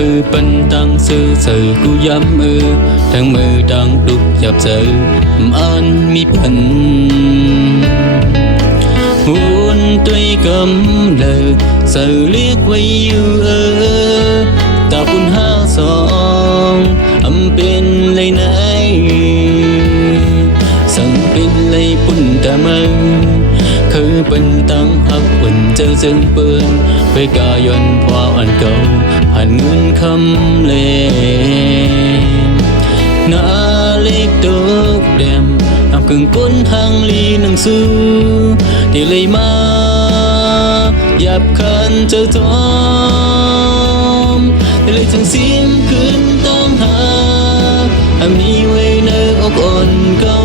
คือเป็นตังซื่อสื่อกูย้ำทั้งมือดังดุกหยับเจออันมีพันหุ่นตัวกำเลยสื่อเรียกไว้อยู่ตาปุ่นห้าสองเป็นเลยไหนสั่งเป็นเลยปุ่นแต่มือคือเป็นตังหักปุ่นเจอซึ่งเปื้อนไปกายนพออันเก่าหันเงินคำเลนาเล็กตกแดมกึ่งก้นทางลีหนังสือที่เลยมาหยับคันเจอจอมที่เลยจังซิมขึ้นต้องหามีไว้ในอกอ่อนเก่า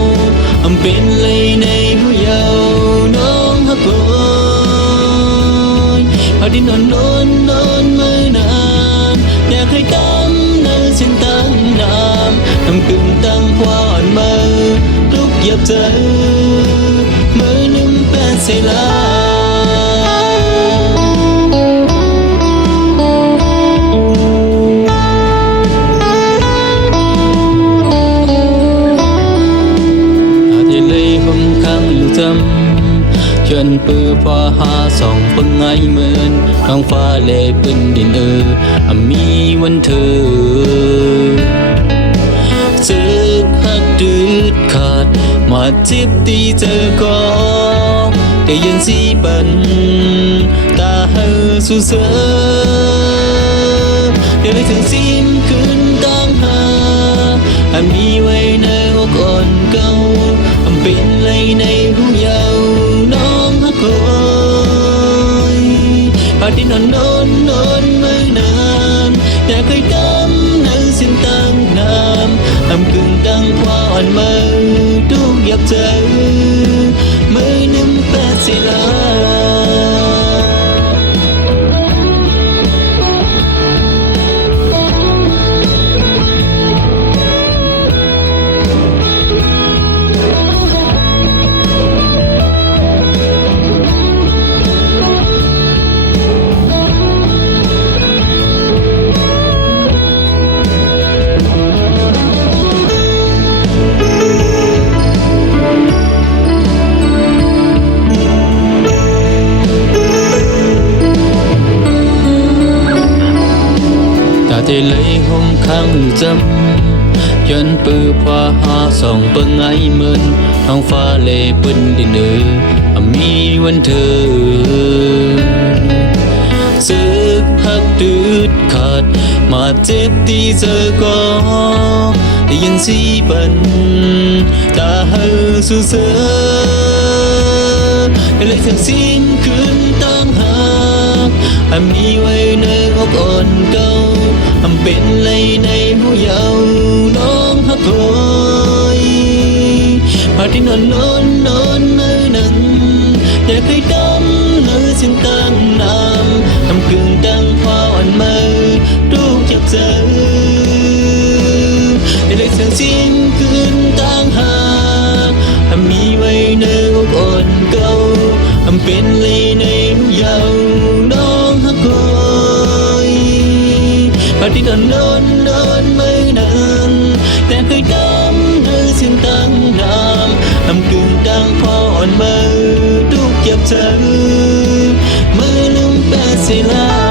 เป็นเลยในผู้เยาว์น้องฮักโกยพอดินนอนมือนานอยากให้ตามในเส้นตั้งน้ำกึ่งตั้งความมือทุกหยับเจอมือนึ่งแปดเสลาจนปือฟ้าหาส่องเพิ่งไงเหมือนท้องฟ้าเล่เป็นดินมีวันเธอสึกหักดืดขาดมาเจ็บตีเจอก็แต่ยังสีปันตาเฮอสู้เสือเดี๋ยวเลยถึงสิ้นคืนตั้งหามีไว้ในอกอ่อนเก่าเป็นเลยในหูเยาว์น้องฮักโกยพอที่นอนมือนานอยากให้ดำในสิ้นตั้งน้ำกึ่งตั้งความมือทุกหยับเจอมือนึ่งแปดเสลาที่เลยห่มข้างจำย้อนปือพวาหาส่องเปิงไงเหมือนท้องฟ้าเล่ปืนดินมีวันเธอสึกหักดืดขาดมาเจ็บตีเจอก็ได้ยินสีปันตาเฮอสู้เสือเลยทั้งสิ้นคืนตั้งหามีไว้ในอกอ่อนเก่าเป็นเลยในผู้เยาว์น้องฮักโกยพอที่นอนมือนั้นอยากให้ดำในเส้นตั้งน้ำกึ่งตั้งความมือทุกจับเจอเลยทั้งสิ้นคืนตั้งหามีไว้ในอกอ่อนเก่าเป็นเลยในผู้เยาว์น้องฮักโกยพอที่นอนมือนานแต่เคยดำในเส้นตั้งน้ำกึ่งตั้งพออ่อนมือทุกหยับเจอมือลืมแปดเสลา